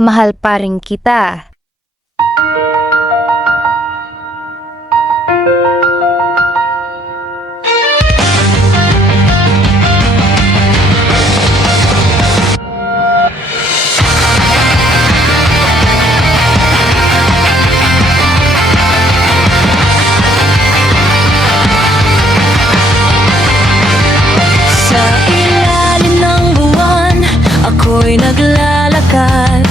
mahal pa rin kita. Sa ilalim ng buwan, ako'y naglalakad.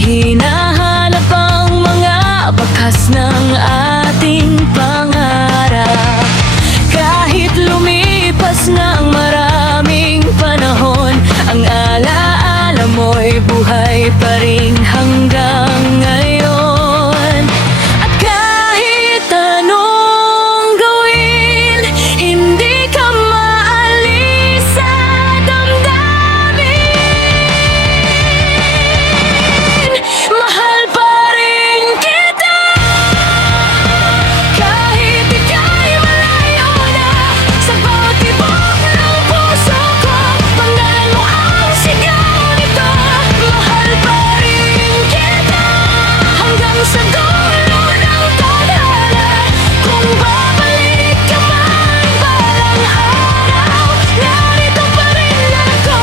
Hinahanap ang mga bakas ng ating pangarap. Kahit lumipas na ang maraming panahon, ang alaala mo'y buhay pa rin hanggang ngayon. At kahit anong gawin, hindi ka maalis sa damdamin. Mahal pa rin kita, kahit ika'y malayo na. Sa bawat tibok ng puso ko, pangalan mo ang sigaw nito. Mahal pa rin kita, hanggang sa dulo ng tadhana. Kung babalik ka man balang araw, narito pa rin ako,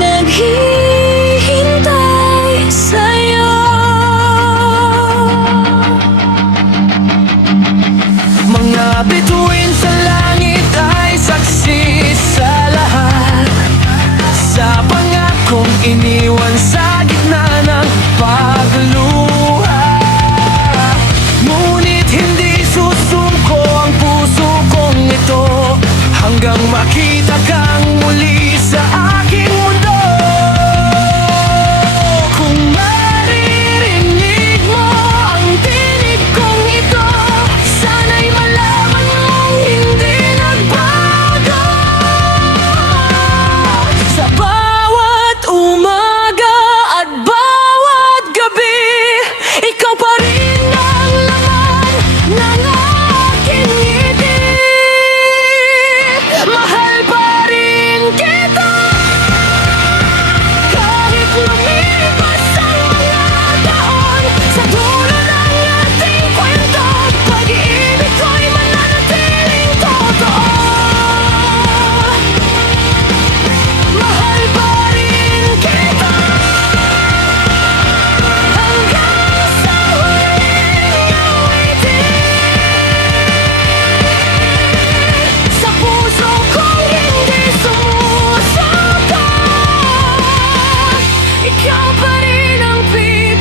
naghihintay sa'yo. Mga bituin sa langit ay saksi sa lahat, sa pangakong iniwan sa gitna ng pagluha. Ngunit hindi susuko ang puso kong ito, hanggang makita kang muli sa aking mundo. Kung maririnig mo ang tinig kong ito, sana'y malaman mong hindi nagbago. Sa bawat umaga at bawat gabi, ikaw pa rin ang laman ng aking isip. Mahal pa rin kita, kahit lumipas ang mga taon. Sa dulo ng ating kwento, pag-ibig ko'y mananatiling totoo. Mahal pa rin kita, hanggang sa huling awitin. Sa puso kong hindi sumusuko, ikaw pa rin ang pipiliin.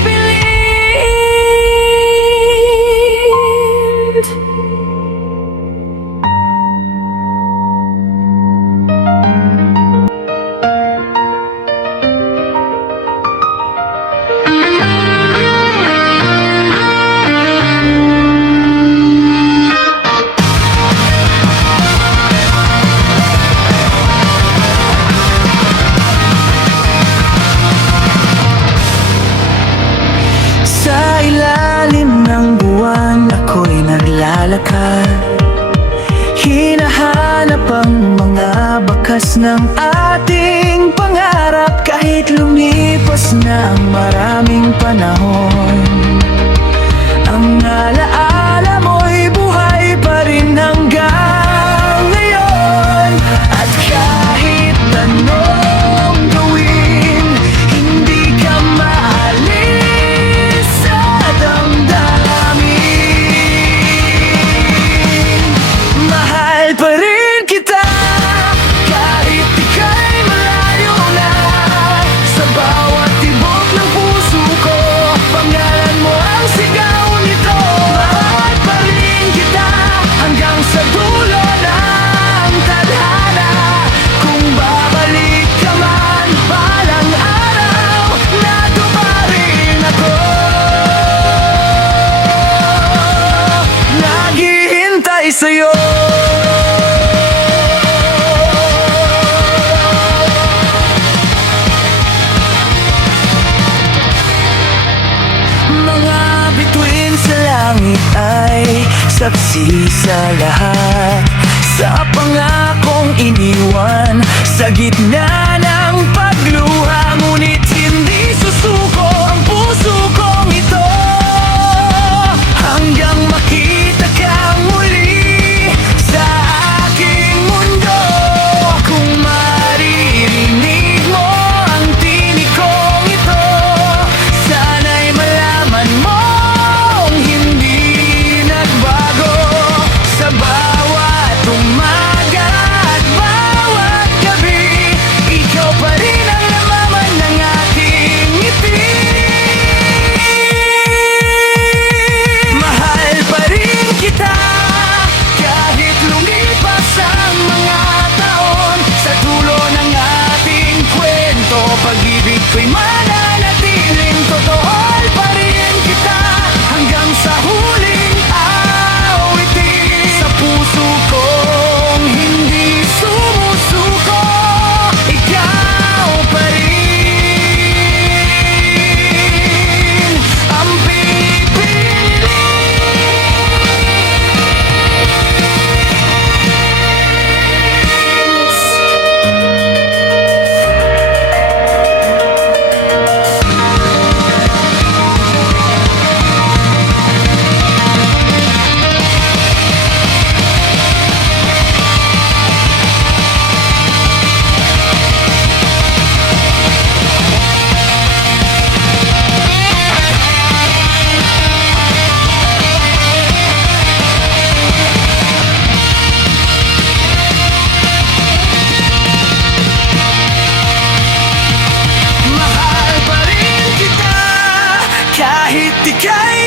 Sa ilalim ng buwan, ako'y naglalakad. Hinahanap ang mga bakas ng ating pangarap. Kahit lumipas na ang maraming panahon, ang alaala mo'y buhay pa rin hanggang ngayon. At kahit anong gawin, hindi ka maalis sa damdamin. Mahal pa rin kita, kahit ika'y malayo na. Sa bawat tibok ng puso ko, pangalan mo ang sigaw nito. Mahal pa rin kita, hanggang sa dulo ng tadhana. Kung babalik ka man balang araw, nato pa rin ako, naghihintay sa'yo. Mga bituin sa langit ay saksi sa lahat, sa pangakong iniwan sa gitna ng pagluha. Ngunit Ako'y mananatiling totoo pa rin kita hanggang sa huling awitin. Sa puso kong hindi sumusuko, ikaw pa rin ang pipiliin. Kahit ika'y